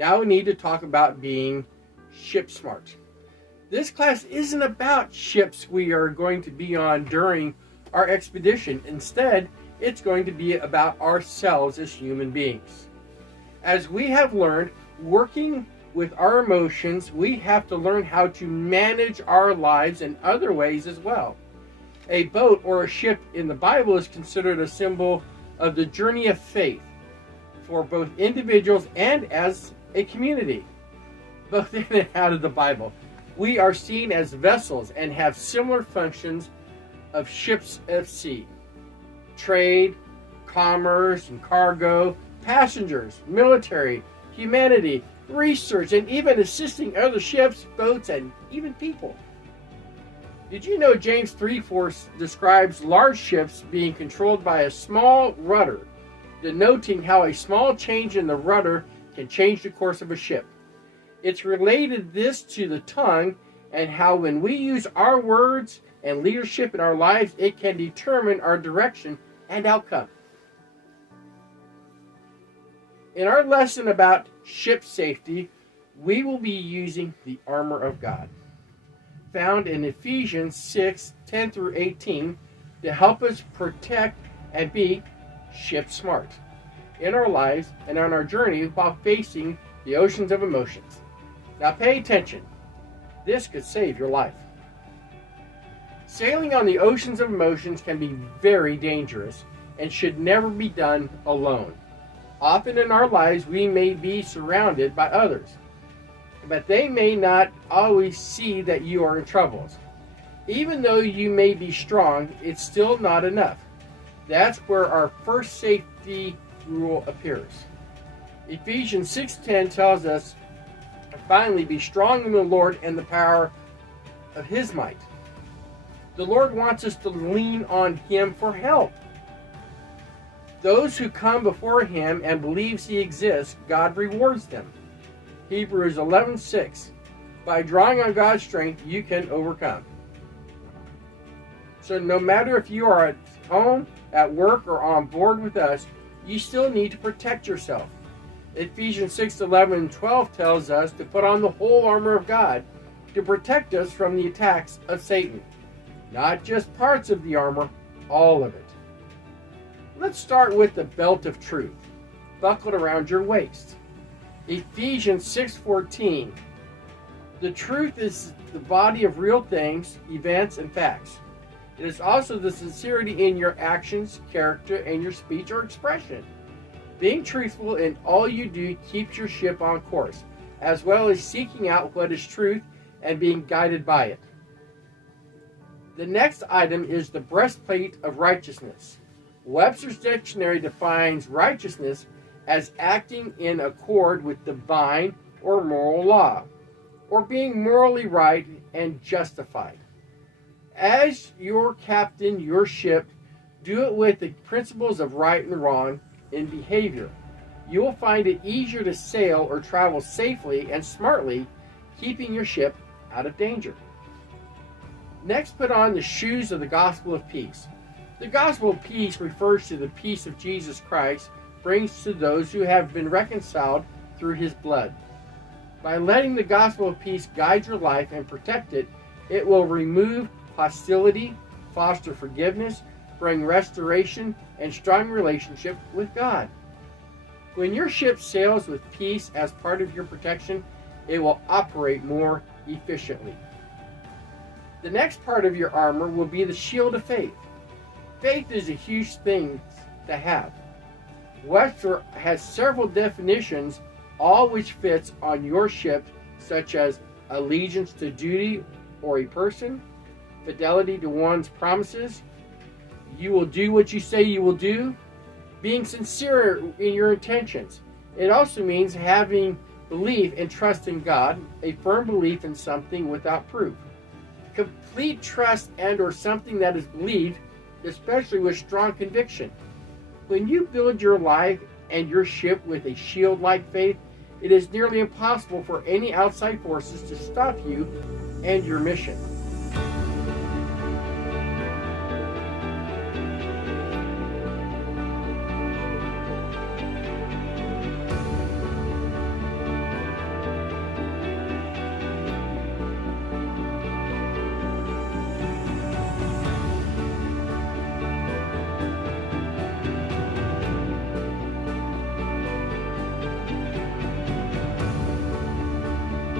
Now we need to talk about being ship smart. This class isn't about ships we are going to be on during our expedition. Instead, it's going to be about ourselves as human beings. As we have learned, working with our emotions, we have to learn how to manage our lives in other ways as well. A boat or a ship in the Bible is considered a symbol of the journey of faith for both individuals and as a community. Both in and out of the Bible, we are seen as vessels and have similar functions of ships at sea: trade, commerce and cargo, passengers, military, humanity, research, and even assisting other ships, boats, and even people. Did you know James 3:4 describes large ships being controlled by a small rudder, denoting how a small change in the rudder can change the course of a ship? It's related this to the tongue and how when we use our words and leadership in our lives, it can determine our direction and outcome. In our lesson about ship safety, we will be using the armor of God, found in Ephesians 6:10 through 18, to help us protect and be ship smart in our lives and on our journey while facing the oceans of emotions. Now pay attention. This could save your life. Sailing on the oceans of emotions can be very dangerous and should never be done alone. Often in our lives, we may be surrounded by others, but they may not always see that you are in troubles. Even though you may be strong, it's still not enough. That's where our first safety rule appears. Ephesians 6:10 tells us, finally, be strong in the Lord and the power of His might. The Lord wants us to lean on Him for help. Those who come before Him and believes He exists, God rewards them. Hebrews 11:6. By drawing on God's strength, you can overcome. So no matter if you are at home, at work, or on board with us, you still need to protect yourself. Ephesians 6:11 and 12 tells us to put on the whole armor of God to protect us from the attacks of Satan. Not just parts of the armor, all of it. Let's start with the belt of truth, buckled around your waist. Ephesians 6:14. The truth is the body of real things, events, and facts. It is also the sincerity in your actions, character, and your speech or expression. Being truthful in all you do keeps your ship on course, as well as seeking out what is truth and being guided by it. The next item is the breastplate of righteousness. Webster's dictionary defines righteousness as acting in accord with divine or moral law, or being morally right and justified. As your captain, your ship, do it with the principles of right and wrong in behavior. You will find it easier to sail or travel safely and smartly, keeping your ship out of danger. Next, put on the shoes of the gospel of peace. The gospel of peace refers to the peace of Jesus Christ brings to those who have been reconciled through His blood. By letting the gospel of peace guide your life and protect it, it will remove hostility, foster forgiveness, bring restoration, and strong relationship with God. When your ship sails with peace as part of your protection, it will operate more efficiently. The next part of your armor will be the shield of faith. Faith is a huge thing to have. Webster has several definitions, all which fits on your ship, such as allegiance to duty or a person, fidelity to one's promises, you will do what you say you will do, being sincere in your intentions. It also means having belief and trust in God, a firm belief in something without proof. Complete trust and or something that is believed, especially with strong conviction. When you build your life and your ship with a shield-like faith, it is nearly impossible for any outside forces to stop you and your mission.